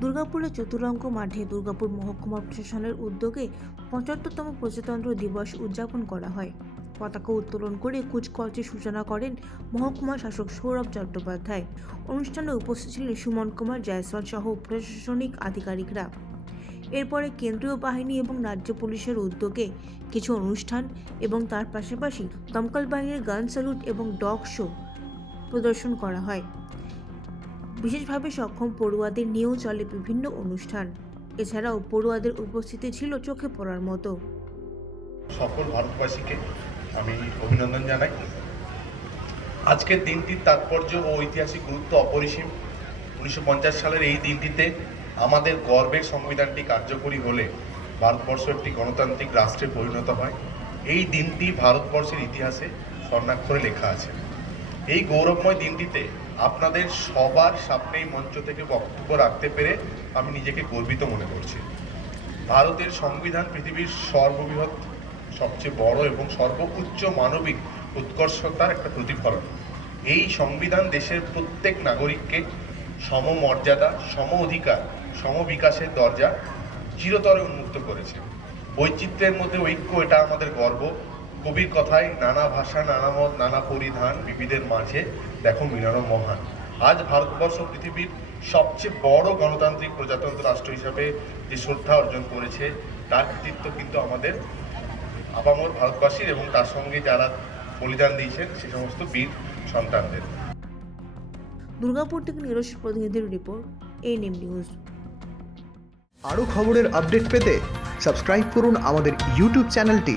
দুর্গাপুরের চতুরঙ্গ মাঠে দুর্গাপুর মহকুমা প্রশাসনের উদ্যোগে পঁচাত্তরতম প্রজাতন্ত্র দিবস উদযাপন করা হয়। পতাকা উত্তোলন করে কুচকাওয়াজের সূচনা করেন মহকুমা শাসক সৌরভ চট্টোপাধ্যায়। অনুষ্ঠানে উপস্থিত ছিলেন সুমন কুমার, জয়সওয়াল সহ প্রশাসনিক আধিকারিকরা। এরপরে কেন্দ্রীয় বাহিনী এবং রাজ্য পুলিশের উদ্যোগে কিছু অনুষ্ঠান এবং তার পাশাপাশি দমকল বাহিনীর গান স্যালুট এবং ডগ শো প্রদর্শন করা হয়। বিশেষভাবে সক্ষম পড়ুয়াদের নিয়েও চলে বিভিন্ন অনুষ্ঠান। এছাড়াও পড়ুয়াদের উপস্থিতি ছিল চোখে পড়ার মতো। সকল ভারতবাসীকে আমি অভিনন্দন জানাই। আজকের দিনটির তাৎপর্য ও ঐতিহাসিক গুরুত্ব অপরিসীম। উনিশশো পঞ্চাশ সালের এই দিনটিতে আমাদের গর্বের সংবিধানটি কার্যকরী হলে ভারতবর্ষ একটি গণতান্ত্রিক রাষ্ট্রে পরিণত হয়। এই দিনটি ভারতবর্ষের ইতিহাসে স্বর্ণাক্ষরে লেখা আছে। এই গৌরবময় দিনটিতে আপনাদের সবার সামনেই মঞ্চ থেকে বক্তব্য রাখতে পেরে আমি নিজেকে গর্বিত মনে করছি। ভারতের সংবিধান পৃথিবীর সর্ববৃহৎ, সবচেয়ে বড় এবং সর্বোচ্চ মানবিক উৎকর্ষতার একটা প্রতিফলন। এই সংবিধান দেশের প্রত্যেক নাগরিককে সমমর্যাদা সম অধিকার সম বিকাশের দরজা চিরতরে উন্মুক্ত করেছে। বৈচিত্র্যের মধ্যে ঐক্য, এটা আমাদের গর্ব। কবির কথায় নানা ভাষা নানা মত নানা পরিধান বিবিধের মাঝে। দেখো মিলন মহান। আজ ভারতবর্ষ পৃথিবীর সবচেয়ে বড় গণতান্ত্রিক প্রজাতন্ত্র রাষ্ট্র হিসাবে যে শ্রদ্ধা অর্জন করেছে তার কৃতিত্ব কিন্তু আমাদের আপামর ভারতবাসীর এবং তার সঙ্গে যারা বলিদান দিয়েছেন সে সমস্ত বীর সন্তানদের। দুর্গাপুর থেকে নিরশ প্রতিনিধির রিপোর্ট এনএম নিউজ। আরও খবরের আপডেট পেতে সাবস্ক্রাইব করুন আমাদের ইউটিউব চ্যানেলটি।